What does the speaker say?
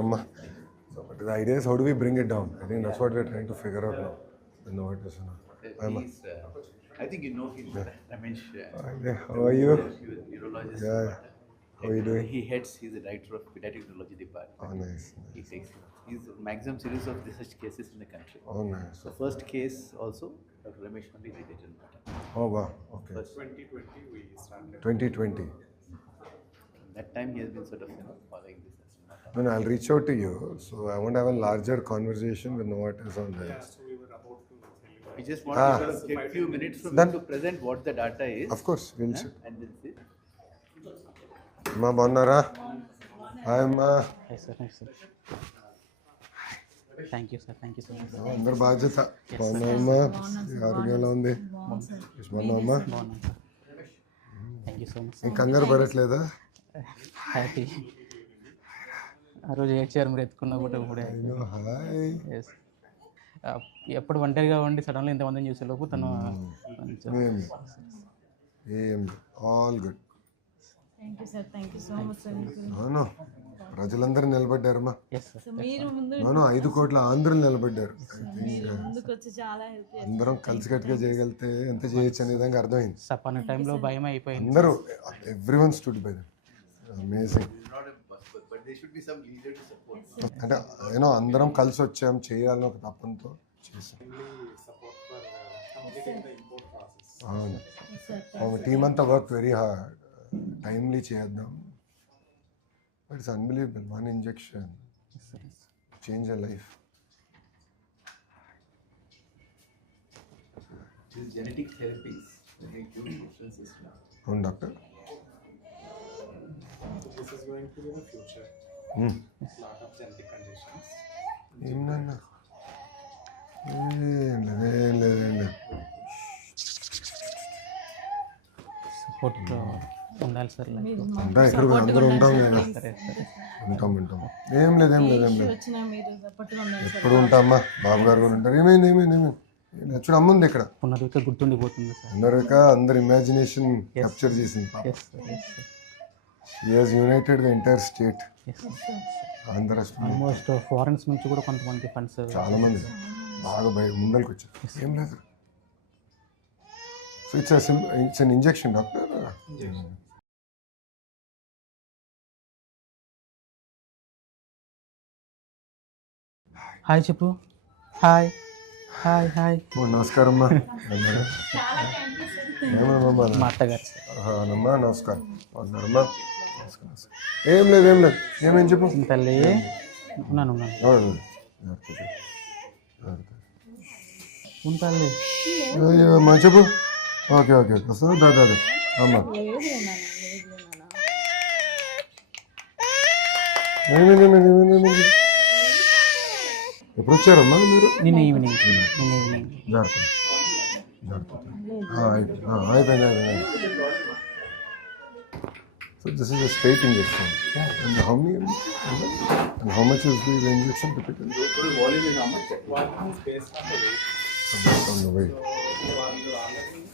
Namaskaram. So, but the idea is how do we bring it down? I think that's what we're trying to figure out now. The notice. I think you know him, Ramesh. How are you? Urologist. Yeah. How are you doing? He's the director of pediatric urology department. Oh, nice. He takes he's the maximum series of such cases in the country. Oh, nice. The first case also, Dr. Ramesh only did it in Matter. Oh, wow. Okay. First, 2020 we started. 2020. that time he has been sort of following this as Matter. No, I'll reach out to you. So I want to have a larger conversation with Novartis on Yeah, this. so we were about to We just want to get a few minutes from Done. you to present what the data is. Of course, we'll see. And then see. Ma bonnara. Hi, ma. Hi sir, hi sir. Thank you sir, thank you so much. అందరు బాధ్యత బాగున్నామా ఆరోగ్యం ఎలా ఉంది బాగున్నామా బాగున్నాను sir. Thank you so much ఇంక కంగారు పడట్లేదా హ్యాపీ. ఆ రోజు ఏడ్చారు మీరు ఎత్తుకున్నా కూడా ఇప్పుడే. హాయ్ ఎస్ ఎప్పుడు ఒంటరిగా ఉండి సడన్గా ఇంతమందిని చూసేలోపు తను ఏం all good thank you sir, thank you so much sir. No ప్రజలందరూ నిలబడ్డారమ్మా ఎస్ సార్. మీరు ముందు నో 5 కోట్ల ఆంధ్రులు నిలబడ్డారు మీరు ముందుకు వచ్చి చాలా హెల్ప్ చేస్తారు. అందరం కలిసికట్టుగా చేయగలిగితే ఎంత చేయొచ్చు అనే విధంగా అర్థమైంది సపన్న టైంలో భయం అయిపోయింది. అందరూ everyone stood by them amazing Not a but there should be some leader to support. అంటే యూనో అందరం కలిసి వచ్చాం చేయాలని ఒక తప్పంతో చేసాం support for completing the import process. అవును సార్ టీమ్ అంతా వర్క్ వెరీ హార్డ్ టైమ్లీ చేద్దాం but it's unbelievable one injection change a life These genetic therapies make huge differences now. అవును doctor This is going to be the future. Lot of genetic conditions. ఏమన్నా ఏం లేదు సపోర్ట్ ఉండాలి sir life. ఉంటాం ఇక్కడ అందరూ ఉంటాం కదా ఉంటాం ఏం లేదు వచ్చినా మీరు సపోర్ట్గా ఉండండి సార్. ఎప్పుడు ఉంటామా బాబు గారు కూడా ఉంటారు ఏమైంది చూడు అమ్ముంది ఇక్కడ పునరుద్ధ గుర్తుండిపోతుంది సార్. అందరు ఇమాజినేషన్ క్యాప్చర్ చేసింది yes sir, yes sir. She has united the entire state yes sir. Andhra almost foreigners నుంచి కూడా కొంతమంది ఫండ్స్ చాలా మంది బాగా ముందరికి వచ్చారు ఏం లేదు so it's an injection doctor hi చెప్పు. Hi hi hi. నమస్కారం అమ్మా మా అత్తగారు సార్. అమ్మా నమస్కారం బాగున్నారమ్మా ఏం లేదు ఏమేం చెప్పు తల్లి ఉన్నాను ఉంటాలి. అమ్మా చెప్పు ఓకే వస్తుంది దాదా అమ్మా ఏమేమి ఎప్పుడు వచ్చారమ్మా మీరు నిన్న ఈవినింగ్ జాగ్రత్త అయిపోయింది so this is a straight injection and how much is the injection typically Total volume is how much? One is based on the weight. on the weight So you already